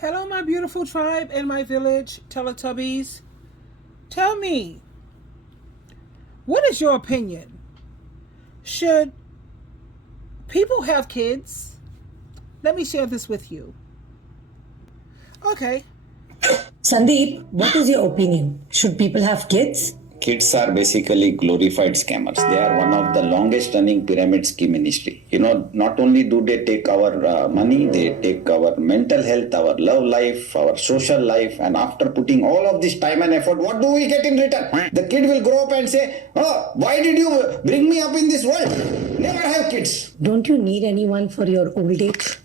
Hello, my beautiful tribe and my village, Teletubbies. Tell me, what is your opinion? Should people have kids? Let me share this with you. Okay. Sandeep, what is your opinion? Should people have kids? Kids are basically glorified scammers. They are one of the longest running pyramid scheme in history. Not only do they take our money, they take our mental health, our love life, our social life, and after putting all of this time and effort, what do we get in return? The kid will grow up and say, "Oh, why did you bring me up in this world? Never have kids." Don't you need anyone for your old age?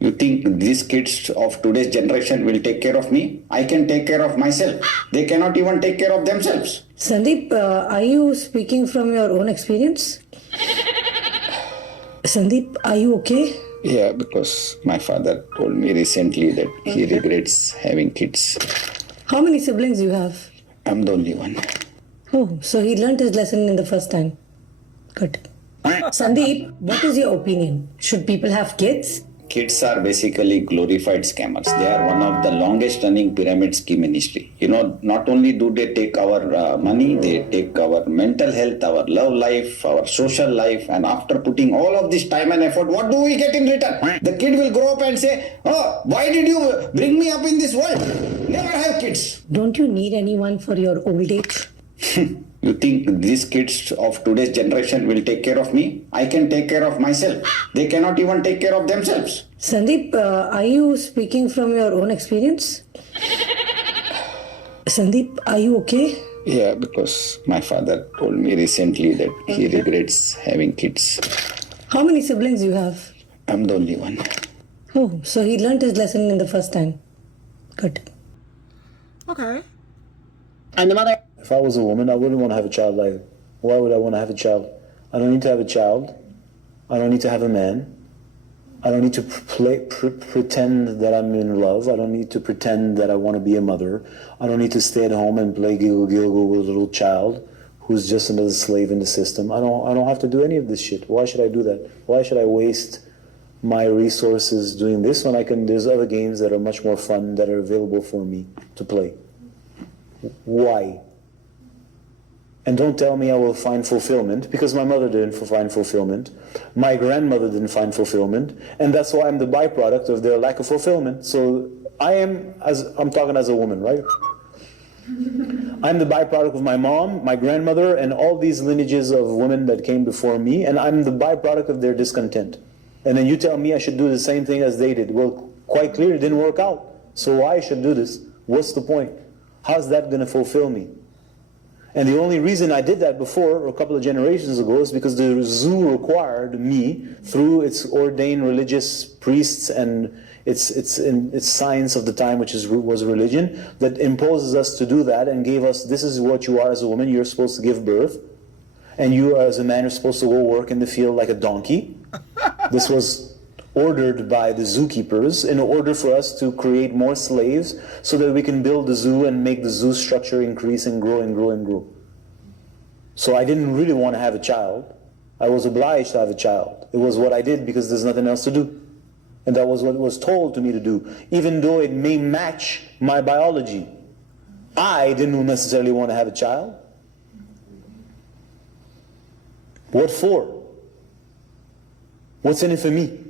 You think these kids of today's generation will take care of me? I can take care of myself. They cannot even take care of themselves. Sandeep, are you speaking from your own experience? Sandeep, are you okay? Yeah, because my father told me recently that he regrets having kids. How many siblings you have? I'm the only one. Oh, so he learnt his lesson in the first time. Good. Sandeep, what is your opinion? Should people have kids? Kids are basically glorified scammers. They are one of the longest running pyramid scheme in history. Not only do they take our money, they take our mental health, our love life, our social life, and after putting all of this time and effort, what do we get in return? The kid will grow up and say, "Oh, why did you bring me up in this world? Never have kids." Don't you need anyone for your old age? You think these kids of today's generation will take care of me? I can take care of myself. They cannot even take care of themselves. Sandeep, are you speaking from your own experience? Sandeep, are you okay? Yeah, because my father told me recently that he regrets having kids. How many siblings you have? I'm the only one. Oh, so he learnt his lesson in the first time. Good. Okay. I'm the mother. If I was a woman, I wouldn't want to have a child either. Why would I want to have a child? I don't need to have a child. I don't need to have a man. I don't need to pretend that I'm in love. I don't need to pretend that I want to be a mother. I don't need to stay at home and play giggle with a little child who's just another slave in the system. I don't have to do any of this shit. Why should I do that? Why should I waste my resources doing this when there's other games that are much more fun that are available for me to play? Why? And don't tell me I will find fulfillment, because my mother didn't find fulfillment. My grandmother didn't find fulfillment, and that's why I'm the byproduct of their lack of fulfillment. So I'm talking as a woman, right? I'm the byproduct of my mom, my grandmother, and all these lineages of women that came before me, and I'm the byproduct of their discontent. And then you tell me I should do the same thing as they did. Well, quite clear, it didn't work out. So why I should do this? What's the point? How's that going to fulfill me? And the only reason I did that before, a couple of generations ago, is because the zoo required me, through its ordained religious priests and its science of the time, which was religion, that imposes us to do that and gave us, this is what you are as a woman, you're supposed to give birth, and you as a man are supposed to go work in the field like a donkey. This was ordered by the zookeepers in order for us to create more slaves so that we can build the zoo and make the zoo structure increase and grow and grow and grow. So I didn't really want to have a child. I was obliged to have a child. It was what I did because there's nothing else to do. And that was what was told to me to do, even though it may match my biology. I didn't necessarily want to have a child. What for? What's in it for me?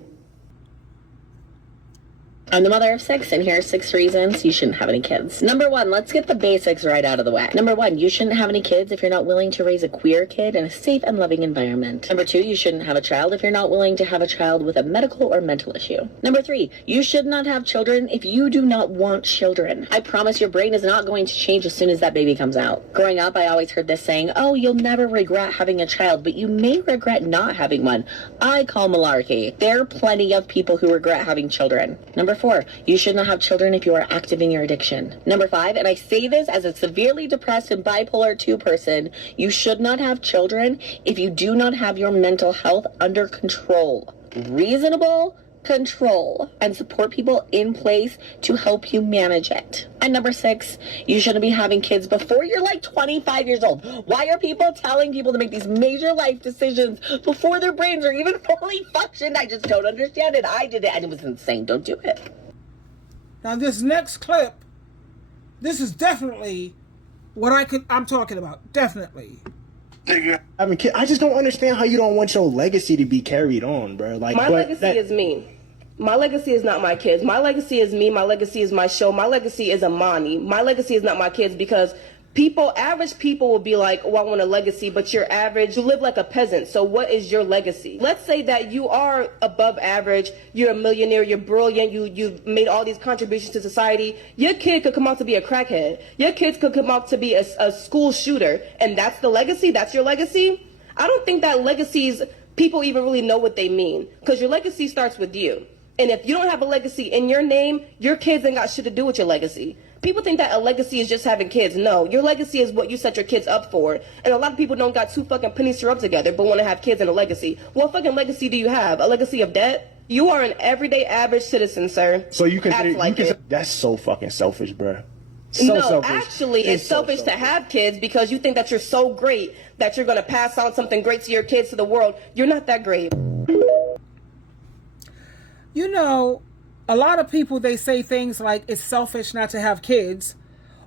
I'm the mother of 6, and here are 6 reasons you shouldn't have any kids. Number 1, let's get the basics right out of the way. Number 1, you shouldn't have any kids if you're not willing to raise a queer kid in a safe and loving environment. Number 2, you shouldn't have a child if you're not willing to have a child with a medical or mental issue. Number 3, you should not have children if you do not want children. I promise your brain is not going to change as soon as that baby comes out. Growing up, I always heard this saying, "Oh, you'll never regret having a child, but you may regret not having one." I call malarkey. There are plenty of people who regret having children. Number 4, you should not have children if you are active in your addiction. Number 5, and I say this as a severely depressed and bipolar 2 person, you should not have children if you do not have your mental health under control. Reasonable control, and support people in place to help you manage it. And number 6, you shouldn't be having kids before you're like 25 years old. Why are people telling people to make these major life decisions before their brains are even fully functioned? I just don't understand it. I did it and it was insane. Don't do it. Now this next clip, this is definitely what I'm talking about. Definitely. I mean, I just don't understand how you don't want your legacy to be carried on, bro. Like, my legacy is me. My legacy is not my kids. My legacy is me. My legacy is my show. My legacy is Amani. My legacy is not my kids, because average people will be like, oh, I want a legacy, but you're average. You live like a peasant. So what is your legacy? Let's say that you are above average. You're a millionaire. You're brilliant. You've made all these contributions to society. Your kid could come out to be a crackhead. Your kids could come out to be a school shooter. And that's the legacy? That's your legacy? I don't think that legacies, people even really know what they mean, because your legacy starts with you. And if you don't have a legacy in your name, your kids ain't got shit to do with your legacy. People think that a legacy is just having kids. No, your legacy is what you set your kids up for. And a lot of people don't got two fucking pennies to rub together, but want to have kids and a legacy. What fucking legacy do you have? A legacy of debt? You are an everyday average citizen, sir. So you can, it. That's so fucking selfish, bro. No, selfish. actually, it's selfish to have kids because you think that you're so great that you're going to pass on something great to your kids, to the world. You're not that great. You know, a lot of people, they say things like it's selfish not to have kids,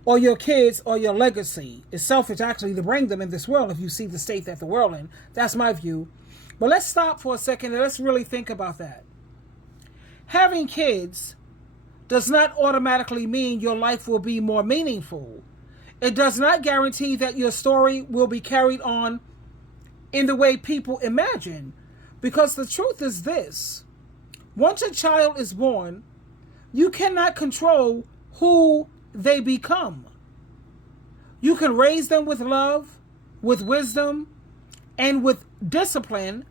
or your kids or your legacy. It's selfish actually to bring them in this world if you see the state that the world in. That's my view. But let's stop for a second and let's really think about that. Having kids does not automatically mean your life will be more meaningful. It does not guarantee that your story will be carried on in the way people imagine. Because the truth is this: once a child is born, you cannot control who they become. You can raise them with love, with wisdom, and with discipline,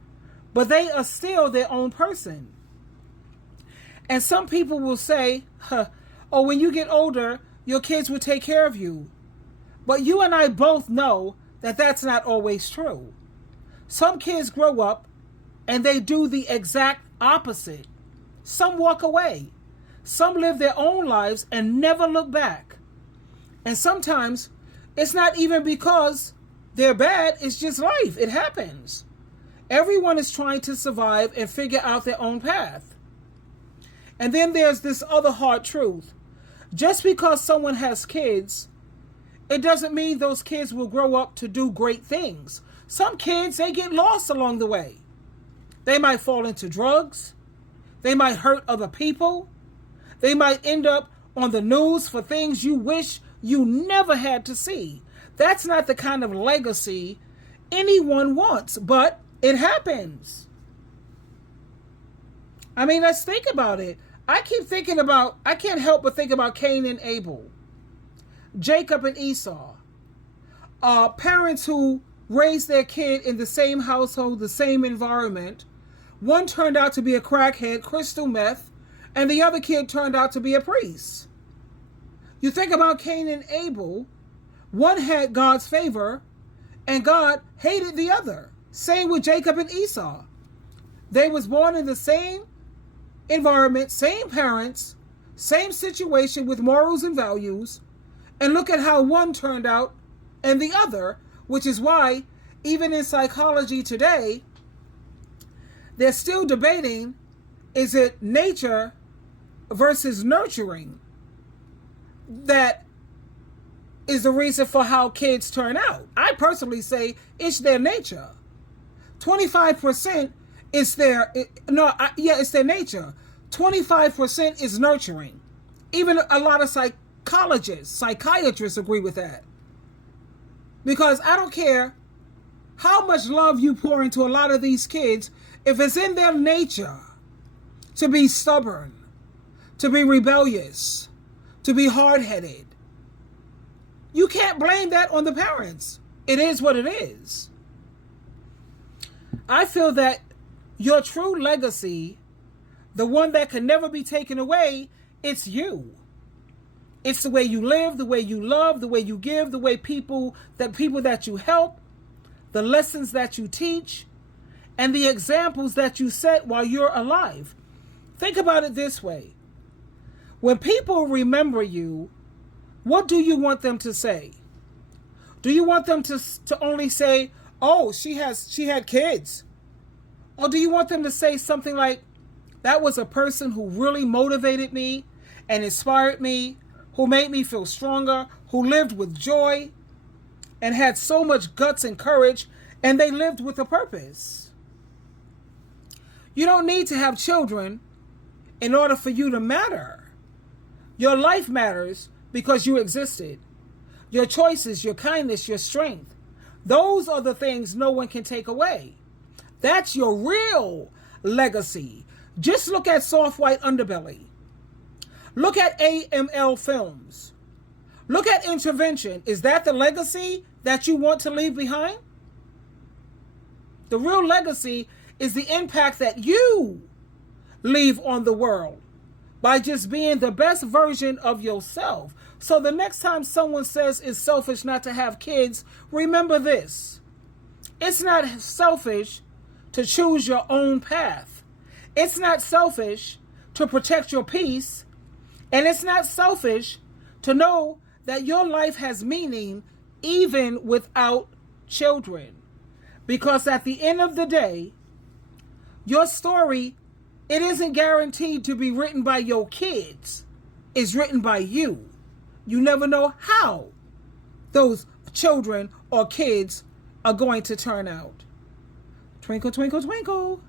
but they are still their own person. And some people will say, oh, when you get older, your kids will take care of you. But you and I both know that that's not always true. Some kids grow up and they do the exact opposite. Some walk away. Some live their own lives and never look back. And sometimes it's not even because they're bad, it's just life. It happens. Everyone is trying to survive and figure out their own path. And then there's this other hard truth. Just because someone has kids, it doesn't mean those kids will grow up to do great things. Some kids, they get lost along the way. They might fall into drugs. They might hurt other people. They might end up on the news for things you wish you never had to see. That's not the kind of legacy anyone wants, but it happens. I mean, let's think about it. I can't help but think about Cain and Abel, Jacob and Esau, parents who raised their kid in the same household, the same environment. One turned out to be a crackhead, crystal meth, and the other kid turned out to be a priest. You think about Cain and Abel, one had God's favor, and God hated the other. Same with Jacob and Esau. They was born in the same environment, same parents, same situation with morals and values, and look at how one turned out and the other, which is why even in psychology today, they're still debating, is it nature versus nurturing that is the reason for how kids turn out? I personally say it's their nature. 25% is it's their nature. 25% is nurturing. Even a lot of psychiatrists agree with that. Because I don't care how much love you pour into a lot of these kids, if it's in their nature to be stubborn, to be rebellious, to be hard-headed, you can't blame that on the parents. It is what it is. I feel that your true legacy, the one that can never be taken away, it's you. It's the way you live, the way you love, the way you give, the way people that you help, the lessons that you teach, and the examples that you set while you're alive. Think about it this way. When people remember you, what do you want them to say? Do you want them to only say, oh, she had kids? Or do you want them to say something like, that was a person who really motivated me and inspired me, who made me feel stronger, who lived with joy and had so much guts and courage, and they lived with a purpose. You don't need to have children in order for you to matter. Your life matters because you existed. Your choices, your kindness, your strength. Those are the things no one can take away. That's your real legacy. Just look at Soft White Underbelly. Look at AML Films. Look at Intervention. Is that the legacy that you want to leave behind? The real legacy is the impact that you leave on the world by just being the best version of yourself. So the next time someone says it's selfish not to have kids, remember this. It's not selfish to choose your own path. It's not selfish to protect your peace. And it's not selfish to know that your life has meaning even without children. Because at the end of the day, your story, it isn't guaranteed to be written by your kids. It's written by you. You never know how those children or kids are going to turn out. Twinkle, twinkle, twinkle.